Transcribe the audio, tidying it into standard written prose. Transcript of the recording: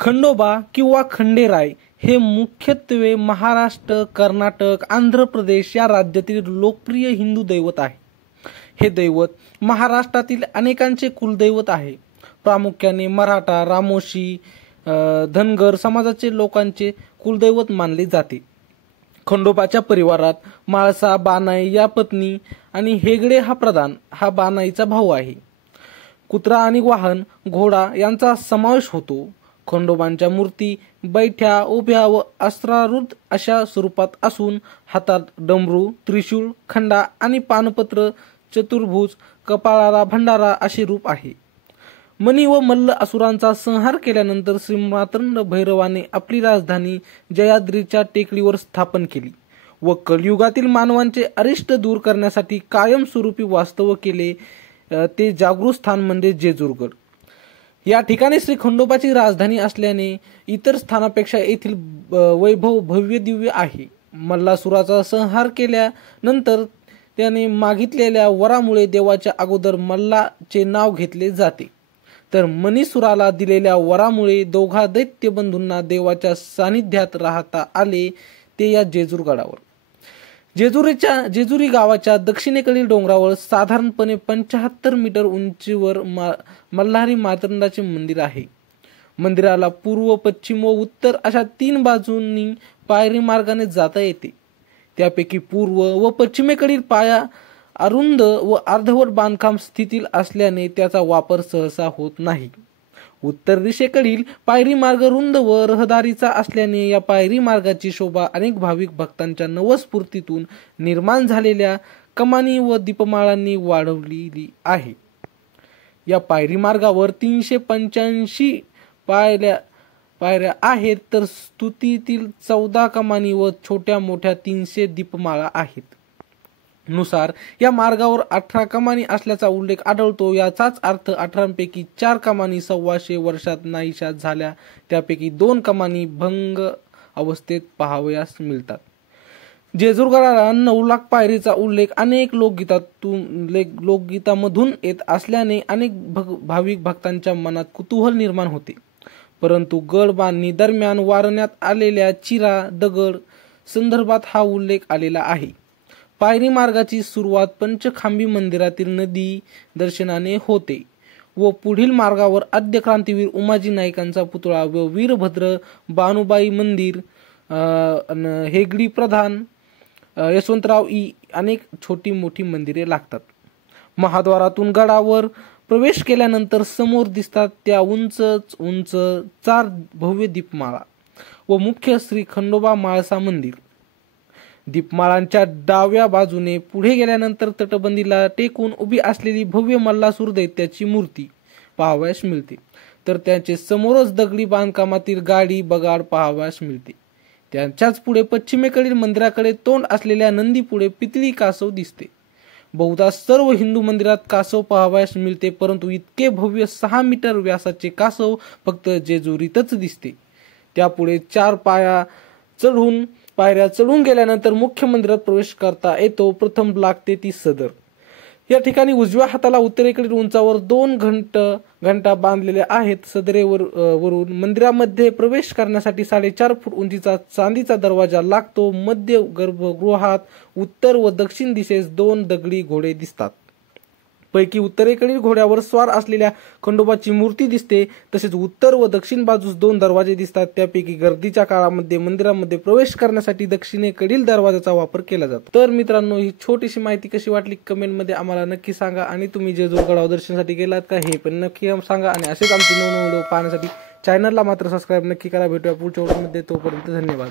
खंडोबा किंवा खंडेराय हे मुख्यत्वे महाराष्ट्र, कर्नाटक, आंध्र प्रदेश या राज्यातील लोकप्रिय हिंदू दैवत आहे। हे दैवत महाराष्ट्रातील अनेकांचे कुलदैवत आहे। प्रामुख्याने मराठा, रामोशी, धनगर समाजाचे लोकांचे कुलदैवत मानले जाते। खंडोबाच्या परिवारात माळसा, बानाई या पत्नी आणि हेगडे हा प्रधान हा बानाईचा भाऊ आहे। कुत्रा आणि वाहन घोडा यांचा समावेश होतो। खंडोबांच्या मूर्ती बैठ्या, उभ्या व अस्त्रारूढ अशा स्वरूपात असून हातात डमरू, त्रिशूळ, खंडा आणि पानपत्र, चतुर्भुज, कपाळाला भंडारा असे रूप आहे। मणी व मल्ल असुरांचा संहार केल्यानंतर श्रीमार्तंड भैरवाने आपली राजधानी जयाद्रीच्या टेकडीवर स्थापन केली व कलियुगातील मानवांचे अरिष्ट दूर करण्यासाठी कायमस्वरूपी वास्तव्य केले। ते जागृत स्थान म्हणजे जेजूरगड। या ठिकाणी श्री खंडोबाची राजधानी असल्याने इतर स्थानापेक्षा येथील वैभव भव्य दिव्य आहे। मल्लासुराचा संहार केल्यानंतर त्याने मागितलेल्या वरामुळे देवाच्या अगोदर मल्लाचे नाव घेतले जाते, तर मणिसुराला दिलेल्या वरामुळे दोघा दैत्य बंधूंना देवाच्या सानिध्यात राहता आले, ते या जेजूरगडावर। जेजुरी गावाच्या दक्षिणेकडील डोंगरावर साधारणपणे 75 मीटर उंचीवर मल्हारी मार्तंडाचे मंदिर आहे। मंदिराला पूर्व, पश्चिम व उत्तर अशा 3 बाजूंनी पायरी मार्गाने जाता येते। त्यापैकी पूर्व व पश्चिमेकडील पाया अरुंद व अर्धवट बांधकाम स्थितीत असल्याने त्याचा वापर सहसा होत नाही। उत्तर दिशेकडील पायरी मार्ग रुंद व रहदारीचा असल्याने या पायरी मार्गाची शोभा अनेक भाविक भक्तांच्या नवस्फूर्तीतून निर्माण झालेल्या कमानी व दीपमाळांनी वाढवलेली आहे। या पायरी मार्गावर 385 पायऱ्या आहेत, तर स्तुतीतील 14 कमानी व छोट्या मोठ्या 300 दीपमाळा आहेत। नुसार या मार्गावर 18 कमानी असल्याचा उल्लेख आढळतो। याचाच अर्थ 18 पैकी 4 कमानी 125 वर्षात नाहीशा झाल्या, त्यापैकी 2 कमानी भंग अवस्थेत पाहावयास मिळतात। जेजूरगडाला 9 लाख पायरीचा उल्लेख अनेक लोकगीतामधून येत असल्याने अनेक भाविक भक्तांच्या मनात कुतूहल निर्माण होते, परंतु गड बांधणी दरम्यान वारण्यात आलेल्या चिरा दगड संदर्भात हा उल्लेख आलेला आहे। पायरी मार्गाची सुरुवात पंचखांबी मंदिरातील नदी दर्शनाने होते व पुढील मार्गावर आद्य क्रांतीवीर उमाजी नाईकांचा पुतळा व वीरभद्र, बानुबाई मंदिर, हेगडी प्रधान, यशवंतराव अनेक छोटी मोठी मंदिरे लागतात। महाद्वारातून गडावर प्रवेश केल्यानंतर समोर दिसतात त्या उंच 4 भव्य दीपमाळा व मुख्य श्री खंडोबा माळसा मंदिर। दीपमाळांच्या डाव्या बाजूने पुढे गेल्यानंतर तटबंदीला टेकून उभी असलेली भव्य मल्लासूर दैत्याची मूर्ती पाहावयास मिळते, तर त्याचे समोरच दगडी बांधकामातील गाडी बगाड पाहावयास मिळते। त्यांच्याच पुढे पश्चिमेकडील मंदिराकडे तोंड असलेल्या नंदी पुढे पितळी कासव दिसते। बहुधा सर्व हिंदू मंदिरात कासव पाहावयास मिळते, परंतु इतके भव्य 6 मीटर व्यासाचे कासव फक्त जेजुरीतच दिसते। त्यापुढे 4 पायऱ्या चढून गेल्यानंतर मुख्य मंदिरात प्रवेश करता येतो। प्रथम लागते ती सदर। या ठिकाणी उजव्या हाताला उत्तरेकडील उंचावर 2 घंटा बांधलेल्या आहेत। सदरेवरून मंदिरामध्ये प्रवेश करण्यासाठी 4.5 फूट उंचीचा चांदीचा दरवाजा लागतो। मध्य गर्भगृहात उत्तर व दक्षिण दिशेस 2 दगडी घोडे दिसतात। पैकी उत्तरेकडील घोड्यावर स्वार असलेल्या खंडोबाची मूर्ती दिसते, तसेच उत्तर व दक्षिण बाजूस 2 दरवाजे दिसतात। त्यापैकी गर्दीच्या काळामध्ये मंदिरामध्ये प्रवेश करण्यासाठी दक्षिणेकडील दरवाजाचा वापर केला जातो। तर मित्रांनो, ही छोटीशी माहिती कशी वाटली कमेंटमध्ये आम्हाला नक्की सांगा, आणि तुम्ही जेजूरगडावर दर्शनासाठी गेलात का हे पण नक्की सांगा, आणि असेच आमचे नवनवीन व्हिडिओ पाहण्यासाठी चॅनलला मात्र सबस्क्राईब नक्की करा। भेटूया पुढच्या व्हिडिओमध्ये, तोपर्यंत धन्यवाद।